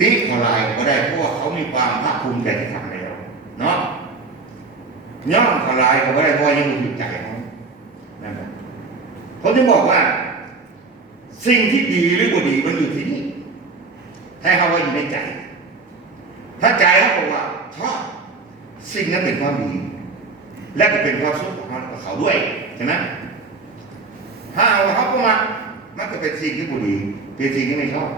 ติเขาลายก็ได้เพราะว่าเขามีความภาคภูมิใจที่ทำแล้วเนาะย่อมเขาลายก็ได้เพราะยังมีจิตใจเขานั่นแหละเขาจะบอกว่า สิ่งที่ดีหรือบ่ดีมันอยู่ที่นี่ให้เขาว่าอยู่ในใจ ถ้าใจเขาบอกว่าชอบสิ่งนั้นเป็นความดี และก็เป็นความสุขของเขาด้วยใช่ไหมถ้าเอาเขาก็มามันก็เป็นสิ่งที่บุดีเป็นสิ่งที่ไม่ชอบ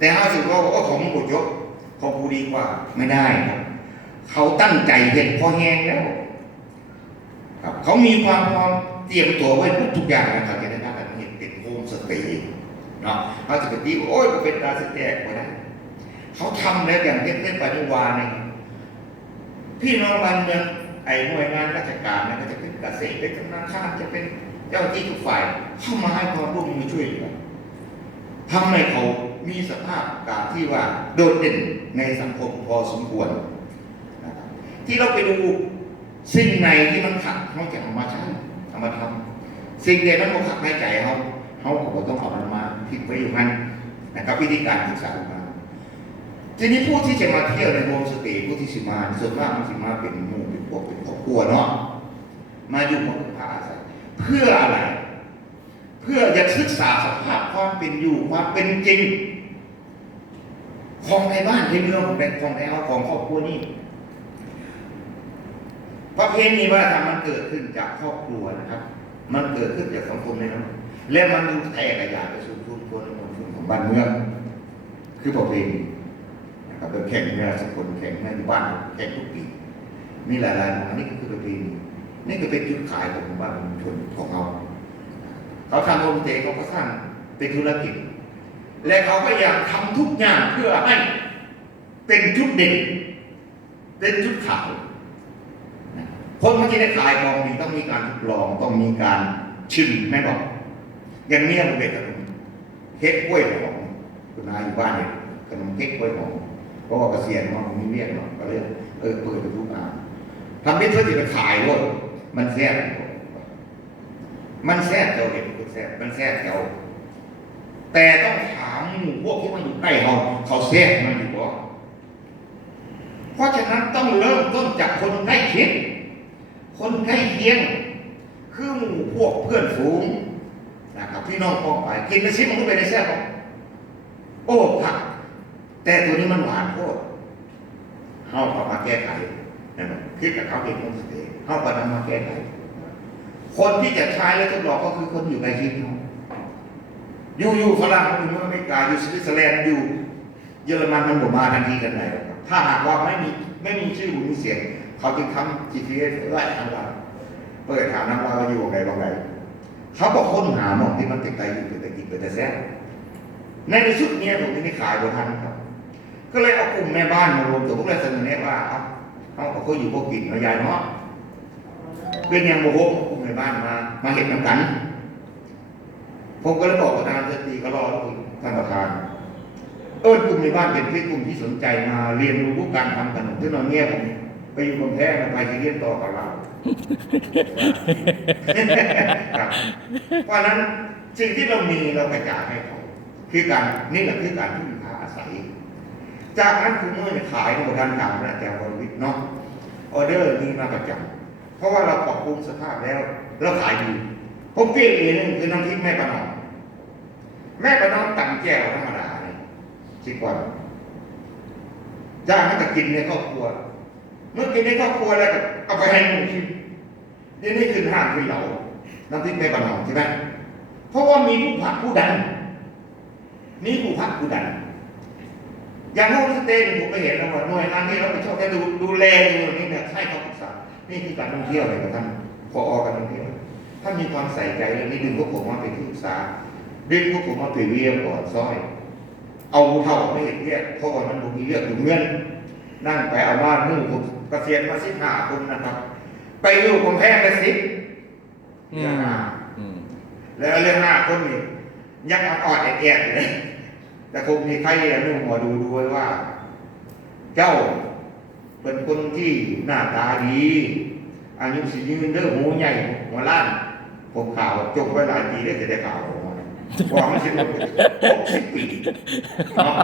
แต่ถ้าสึกว่าโอ้ของบุญยกของกูดีกว่าไม่ได้ครับ เขาตั้งใจเห็นพอแห้งแล้วครับเขามีความพร้อมเตรียมตัวไว้ทุกอย่างนะครับจะได้พากันเห็นเป็นโฮมสเตย์เนาะเขาจะไปตีโอ้ยเป็นตาสแตกก็ได้เขาทำแล้วอย่างเช่นเช่นปัจจุบันเนี่ยพี่น้องบ้านเมืองไอ้หน่วยงานราชการนะก็จะเป็นเกษตรเป็นธนาคารจะเป็นเจ้าหน้าที่ทุกฝ่ายเข้ามาให้ความร่วมมือช่วยเหลือทำให้เขา มีสภาพการที่ว่าโดดเด่นในสังคมพอสมควร ที่เราไปดูสิ่งไหนที่มันขัดเขาจะเอามาใช้เอามาทำสิ่งใดมันบ่ขัดในใจเขาเขาก็ต้องเอามันมาทิ้งไว้อยู่นั้นนะครับวิธีการศึกษาของเราทีนี้ผู้ที่จะมาเที่ยวในโฮมสเตย์ผู้ที่สิมาส่วนมากมันสิมาเป็นหมู่เป็นพวกเป็นครอบครัวเนาะมาอยู่มาพึ่งพาอาศัยเพื่ออะไร เพื่ออยากศึกษาสภาพความเป็นอยู่ความเป็นจริง ของในบ้านในเมืองของในของในเอาของครอบครัวนี่ประเพณีวัฒนธรรมมันเกิดขึ้นจากครอบครัวนะครับ มันเกิดขึ้นจากสังคมในนั้นและมันแผ่กระจายไปสู่ทุกคนในชุมชนของบ้านเมือง คือประเพณีนะครับเป็นแข่งเมื่อสกุลแข่งในบ้านแข่งทุกปีมีหลายๆหมู่านนี่ก็คือประเพณีนี่ก็เป็นจุดขายของบ้านชุมชนของเราเขาทำโฮมสเตย์เขาก็สร้างเป็นธุรกิจ และเขาก็อยากทำทุกอย่างเพื่อให้เป็นจุดเด่นเป็นจุดขายนะคนมันจะได้ขายของดีต้องมีการทดลองต้องมีการชิมแม่บอกอย่างเนี้ยมันเป็นขนมเค้กกล้วยหอมคุณนายอยู่บ้านเนี่ยขนมเค้กกล้วยหอมเพราะว่าเกษียณมาผมมีเรียกเนาะก็เลยเออเปิดเป็นทุกอ่านทำเป็นเพื่อที่จะขายด้วยมันแซ่บมันแซ่บเจ้าเห็นมันแซ่บมันแซ่บเจ้า แต่ต้องถามหมู่พวกที่มันอยู่ใกล้เราเขาแซ่บมันอยู่บ่เพราะฉะนั้นต้องเริ่มต้นจากคนใกล้ชิด คนใกล้เคียง คือหมู่พวกเพื่อนฝูงนะครับพี่น้องพ้องไปกินแล้วชิมมันก็เป็นแซ่บโอ้ผักแต่ตัวนี้มันหวานโคตรเฮาก็มาแก้ไขนั่นแหละคิดกับเขาเป็นคนสเตย์เฮาก็นำมาแก้ไขคนที่จะใช้และทดลองก็คือคนอยู่ในชีวิตเขา อยู่อยู่ฝรั่งอยู่อเมริกาอยู่สวิตเซอร์แลนด์อยู่ เยอรมันมันบ่มาทันทีกันไหนหรอกครับถ้าหากว่าไม่มีไม่มีชื่อบุญมีเสียง เขาจึงทำ GPS ไล่ทางเราเปิดถาน้ำเราว่าอยู่ไหนบางไหนเขาก็ค้นหาหมองที่มันติดใจอยู่ติดใจกินติดใจแซ่ในที่สุดเนี่ยผมไม่ได้ขายบนทันครับ ก็เลยเอากลุ่มแม่บ้านมารวมตัวพวกเราเสนอแนะว่าเอาเอาเขาอยู่พวกกินเอายายเนาะเป็นยังโมโหกลุ่มแม่บ้านมา มาเห็นนำกัน ผมก็เลยบอกประธานสตรีก็รอแล้วท่านประธาน เออกลุ่มในบ้านเป็นที่กลุ่มที่สนใจมาเรียนรู้การทำขนมที่เราเงียบไปอยู่กรุงแพไปที่เรียนต่อกับเราเพราะนั้นสิ่งที่เรามีเรากระจายให้เขาคือการนี่แหละคือการพึ่งพาอาศัย จากนั้นคุณเมื่อขายในบทานข่าวนะแต่บริวิตเนาะออเดอร์มีมาประจำเพราะว่าเราปรับปรุงสภาพแล้วเราขายดีผมเปลี่ยนเองคือน้ำพริกแม่ประนอม แม่ประนอมตังแก้วธรรมดาเนี่ยคิดว่าจ้างให้แต่กินในครอบครัว เมื่อกินในครอบครัวแล้วก็เอาไปให้หมูกินนี่นี่คือห้างคือเหลาน้ำพริกแม่ประนอมใช่ไหมเพราะว่ามีผู้ผักผู้ดันนี่ผู้พักผู้ดัน อย่างโฮมสเตย์ผมไปเห็นแล้วว่าหน่วยงานที่เราไปชอบแค่ดูดูแลดูนี่เนี่ยให้เขาปรึกษานี่คือการท่องเที่ยวเลยกับท่านพอการท่องเที่ยวถ้ามีความใส่ใจเรื่องนี้ดึงพวกผมมาเป็นที่ปรึกษา ดึงพวกผมมาเป็นเวียก่อนซอย เอาเท่าไม่เห็นเรียกเพราะว่ามันบุมีเลือกอยู่เงินนั่งไปเอาบ้านนู่นผมเกษียณมาสิบห้าคนนะครับ ไปอยู่ผมแพงละสิบอืเรื่องมห้าอืมแล้วเรื่องห้าคนนี่ยังอ่อนๆแอดๆอยู่เลยแต่คงมีใครนุ่มหมอดูด้วยว่า เจ้าเป็นคนที่หน้าตาดีอายุสิยืนเด้อหูใหญ่หัวล้านผมข่าวจบไว้หลายปีได้จะได้ข่าว ออกมาว่ามันสิหกสิบปีเนาะ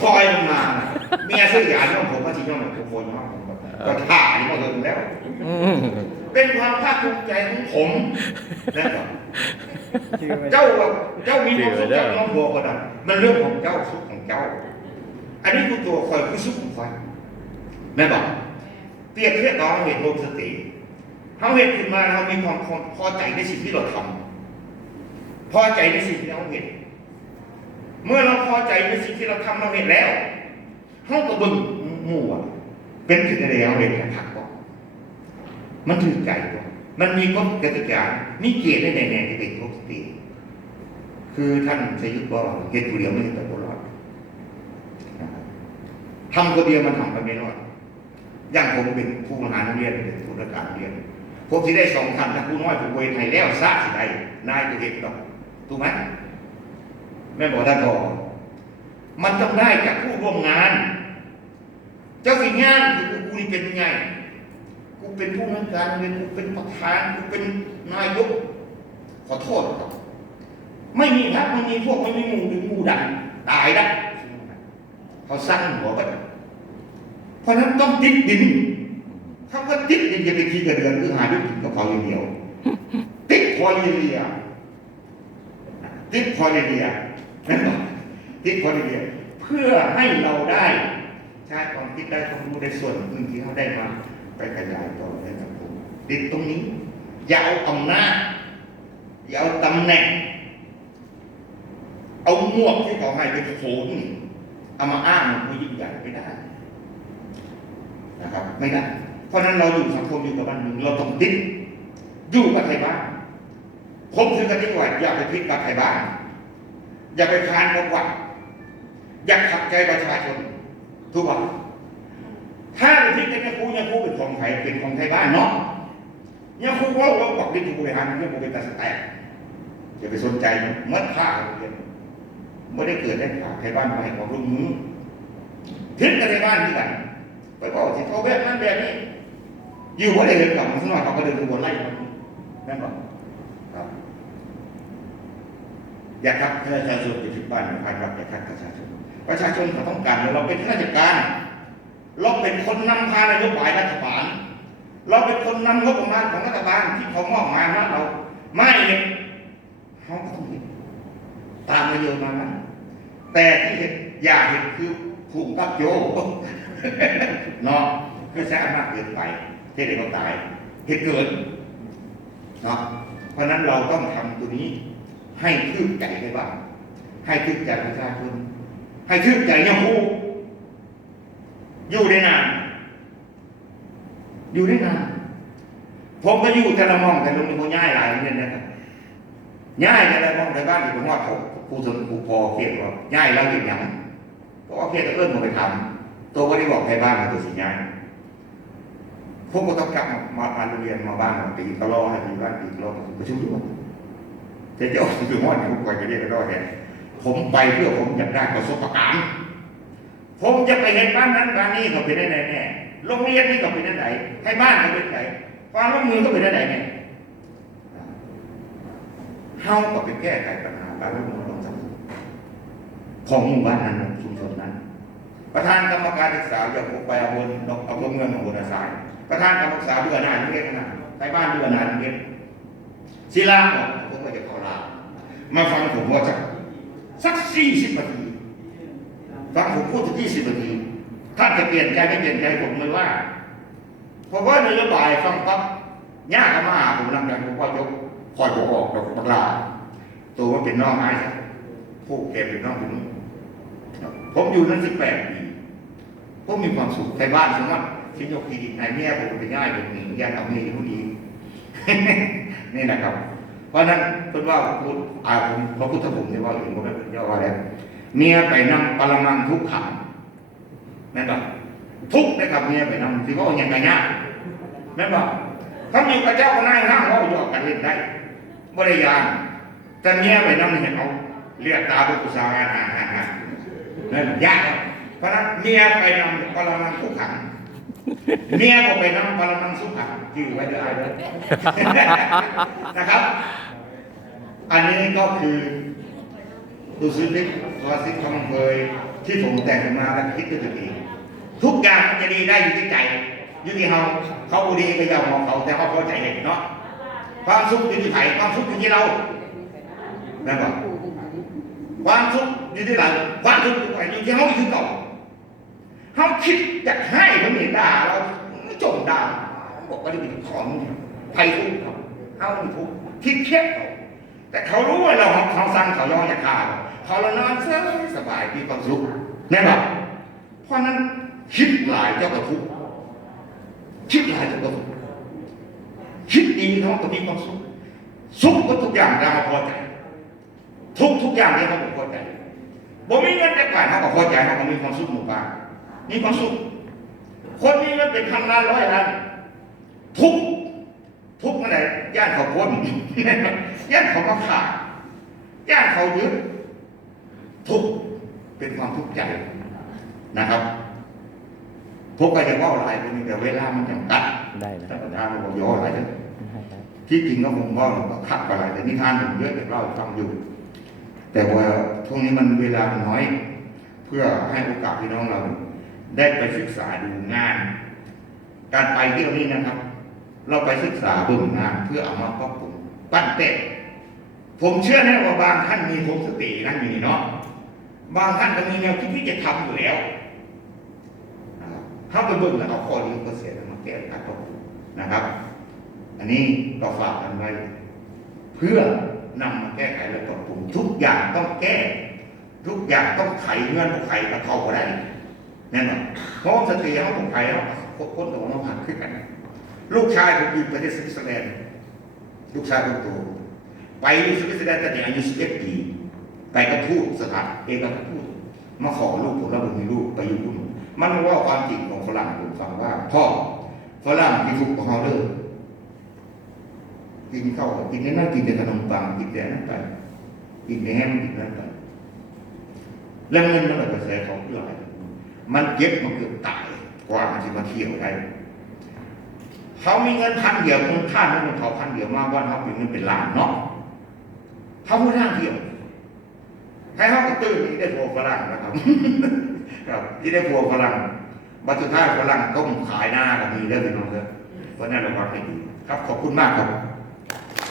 คอยลงมาเมียซื้อยาน้องผมก็ที่น้องผมคนน้องผมก็ถ่ายมาเลยแล้ว เป็นความภาคภูมิใจของผมนะครับเจ้าเจ้ามีความสุขเจ้าน้องบัวก็ได้มันเรื่องของเจ้าสุขของเจ้า อันนี้คือตัวคอยคือสุขของคอยแม่บอกเปรียบเทียบน้องเห็นโลกสติเขาเห็นขึ้นมาเรามีความพอใจในสิ่งที่เราทำ พอใจในสิ่งที่เราเห็น เมื่อเราพอใจในสิ่งที่เราทำเราเห็นแล้วเขาก็เบึงหมู่อะเป็นถึงอะไรเราเห็นแค่ผักบอกมันถือใจตัวมันมีกฎกติกามีเกณฑ์ได้แน่ๆที่เป็นปกติคือท่านสยุทธบอกเหตุผู้เดียวไม่เห็นแต่ผู้รอดนทำคนเดียวมันทำกันไม่รอดอย่างผมเป็นผู้บริหารโรงเรียนเป็นผู้ราชการโรงเรียนผมที่ได้สองคำถ้าผู้น้อยผู้เวรไทยแล้วซะสิได้นายตัวเองดอก ถูกไหมแม่บอกท่านพอมันต้องได้จากผู้ร่วมงาน เจ้าสิ่งงานคือกูนี่เป็นยังไง กูเป็นผู้นักการเงินกูเป็นประธานกูเป็นนายก ขอโทษครับไม่มีครับไม่มีพวกไม่มีหมู่หรือหมู่ดันตายได้เขาสร้างหัวกันเพราะนั้นต้องติดดินคำว่าติดดินจะไปคิดกระเดือนคือหาด้วยกินกับเขาอย่างเดียว ติดพอลิเลีย ติดพอลิเลียนั่นหรอติดพอลิเลีย เพื่อให้เราได้ใช้ความคิดได้ความรู้ได้ส่วนอื่นที่เขาได้มาไปขยายต่อในสังคมติดตรงนี้ อย่าเอาอำนาจอย่าเอาตำแหน่ง เอาหมวกที่เขาให้เป็นโขนเอามาอ้างมันผู้ยิ่งใหญ่ไม่ได้นะครับไม่ได้ เพราะฉะนั้นเราอยู่สังคมอยู่กับบ้านเมืองเราต้องดิ้นอยู่กับใครบ้าง ผมถือกันที่ว่าอย่าไปพิษกับใครบ้าง อย่าไปคานกับวัดอย่าขัดใจประชาชน ทุกวันถ้าไปพิษกันเนี่ยครูเนี่ยครูเป็นของไทยเป็นของไทยบ้านเนาะเนี่ยครูว่าเราบอกดิ้นครูไปหาเนี่ยครูเป็นตาสแตกอย่าไปสนใจมันมัดผ้าเรียนไม่ได้เกิดได้ผ่าไทยบ้านมาให้ความร่วมมือพิษกันในบ้านที่ไหนไปบอกสิเขาแบบนั้นแบบนี้อยู่ว่าได้เดินกับมาข้างนอกเขาก็เดินขบวนไล่มันนั่นหรอ ครับอย่าทักประชาชนไปถึงบ้านของใครครับอย่าทักประชาชน ประชาชนเขาต้องการเราเป็นข้าราชการ เราเป็นคนนำพานโยบายรัฐบาลเราเป็นคนนำงบประมาณของรัฐบาลที่เขามอบหมายมาเราไม่เห็นเขาก็ต้องเห็นตามนโยบายนั้นแต่ที่เห็นอย่าเห็นคือผูกพักโยเนาะคือใช้อำนาจเกินไปที่เด็กเขาตายเหตุเกิดเนาะ ราะนั้นเราต้องทำตัวนี้ ให้ทึกใจได้บ้างให้ทึกใจประชาชนให้ทึกใจเนี่ยครูอยู่ได้นานอยู่ได้นานผมก็อยู่แต่ละมองแต่ลงมีคนย้ายหลายเนี่ยนะครับย้ายแต่ละมองแต่บ้านอยู่ผมว่าเขาครูสนครูพอเขียนว่าย้ายแล้วอย่างก็ว่าเขียนแต่เอื้อนมาไปทำตัวก็ได้บอกใครบ้านมาตัวสิย้าย พวกก็ต้องกลับมามาเรียนมาบ้านตีตลอดให้มีบ้านตีตลอดประชุมด้วยจะจะออกคือว่าทุกคนจะเรียกกันได้เนี่ยผมไปเพื่อผมอยากได้ประสบการณ์ผมจะไปเห็นบ้านนั้นบ้านนี้ก็เป็นได้ไหนแน่โรงเรียนนี่ก็เป็นได้ไหนให้บ้านก็เป็นไหนความร่วมมือก็เป็นได้ไหนเนี่ยเฮาก็ไปแก้ไขปัญหาการร่วมมือของสังคมของหมู่บ้านนั้นชุมชนนั้น ประธานกรรมการศึกษาอย่างผมไปเอาบนเอาเมืองของบนอาสาย ประธานการศึกษาเบื่อหน้าเรียนนะไปบ้านเบื่อหน้าเรียนศิลาบอกผมก็จะข้าลามาฟังผมว่าจะสักสี่สิบนาทีฟังผมพูดถึง20นาทีท่านจะเปลี่ยนใจไม่เปลี่ยนใจผมไม่ว่าเพราะว่านโยบายฟังปั๊บยากมาหาผมนำกันผมก็ยกคอยผมออกดอกบักลาตัวว่าเป็นน้องไม้ครับผู้แกเป็นน้องผมผมอยู่นั้น18ปีผมมีความสุขในบ้านสมมติ ที่ยกที่ดินในเมียผมเป็นง่ายผมมีญาติเอาเมียผู้ดีนี่นะครับ เพราะนั้นเพิ่นว่าพูดอาผมพระพุทธผมเนี่ยว่าเองผมไม่เป็นย่อว่าแล้วเมียไปนำปรมังทุกขังนั่นบอกทุกนะครับเมียไปนำที่ว่าอย่างไงเนี่ยนั่นบอกถ้ามีพระเจ้าก็น่าห้างว่าหยอกกันเล่นได้บริยานแต่เมียไปนำเนี่ยเอาเรียกตาบุกุสาหานั่นยากเพราะนั้นเมียไปนำปรมังทุกขัง เมียก็ไปนำปรมังสุขังชื่อไว้เด้อไอ้เด้อนะครับ อันนี้ก็คือดูซิลิวาซิคำเคยที่ผมแต่งมาแล้วคิดด้วยตัวเองทุกอย่างมันจะดีได้อยู่ที่ใจอยู่ที่เราเขาบุดีก็ยอมของเขาแต่เขาเข้าใจเห็นเนาะความสุขอยู่ที่ไผ่ความสุขอยู่ที่เราแม่บอกความสุขอยู่ที่เราความสุขอยู่ที่ไผ่อยู่ที่เขาอยู่ที่เก่า เขาคิดจะให้เขาเนี่ยด่าเราไม่จมด่าบอกว่านี่เป็นของไผ่ทุกข์เขาเขาเป็นทุกข์คิดเครียดเขาแต่เขารู้ว่าเราเขาสั่งเขาย่อจะขาดเขาเรานอนเฉยสบายมีความสุขแน่นอนเพราะนั้นคิดหลายเจ้าก็ทุกข์คิดหลายเจ้าก็ทุกข์คิดดีเขาก็มีความสุขสุขก็ทุกอย่างได้มาพอใจทุกทุกอย่างเนี่ยเขาบอกพอใจบ่มีเงินแต่ก่อนเขาก็พอใจเขาก็มีความสุขหมู่บ้าน มีความสุข คนมีเงินเป็นพันล้านร้อยล้านทุกข์ทุกข์เมื่อไหร่ย่านเขาพ้นย่านเขามาขาดย่านเขายึดทุกข์เป็นความทุกข์ใจนะครับทุกข์ก็จะว่าหลายคนแต่เวลามันจำกัดได้นะแต่ประธานเราบอกย่อหลายนะได้ครับที่จริงก็ผมว่าเราก็คัดไปหลายแต่นิทานผมเยอะแต่เล่าให้ฟังอยู่ แต่ว่าช่วงนี้มันเวลามันน้อย เพื่อให้โอกาสพี่น้องเรา ได้ไปศึกษาดูงาน การไปเที่ยวนี้นะครับ เราไปศึกษาเบิ่งงานเพื่อเอามาปรับปรุงปั้นเตะผมเชื่อแน่ว่าบางท่านมีผมสตินั่นมีเนาะบางท่านก็มีแนวคิดที่จะทำอยู่แล้วเข้าไปเบิ่งแล้วเอาข้อดีข้อเสียมาแก้ไขปรับปรุงนะครับ อันนี้เราฝากกันไว้ เพื่อนำมาแก้ไขและปรับปรุงทุกอย่างต้องแก้ ทุกอย่างต้องไขเงื่อนไขกระเท่าก็ได้ น่นอนเพราะสติเขาผมไขแล้วคนกับน้องหักขึ้นกันลูกชายผมอยู่ประเทศสวิตเซอร์แลนด์ลูกชายคนโตไปอยู่สวิตเซอร์แลนด์ตั้งแต่อายุ11ปีไปกระทูตสถานเอกกระทูตมาขอลูกผมแล้วผมมีลูกไปอยู่รุ่นมันว่าความจริงของฝรั่งผมฟังว่าพ่อฝรั่งที่ถูกของเขาเลิกกินข้าวกินได้นั่งกินแต่ขนมปังกินแต่นั้นไปกินแต่แฮมกินนั้นไปแล้วเงินมันเอาไปใส่ของเพื่ออะไร มันเจ็บมันเกือบตายกว่ามันจะมาเที่ยวได้เขามีเงินพันเดียวเงินท่านนั้นเขาพันเดียวมาว่าเขาเป็นเงินเป็นล้านเนาะเขาไม่ท่างเที่ยวให้เขากระตื้นนี่ได้พวกฝรั่งนะครับ ครับที่ได้พวกฝรั่งบัตรสุดท้ายฝรั่งต้มขายหน้ากับมีได้เป็นน้องเถอะเพราะนั่นเราฟังให้ดีครับขอบคุณมากครับ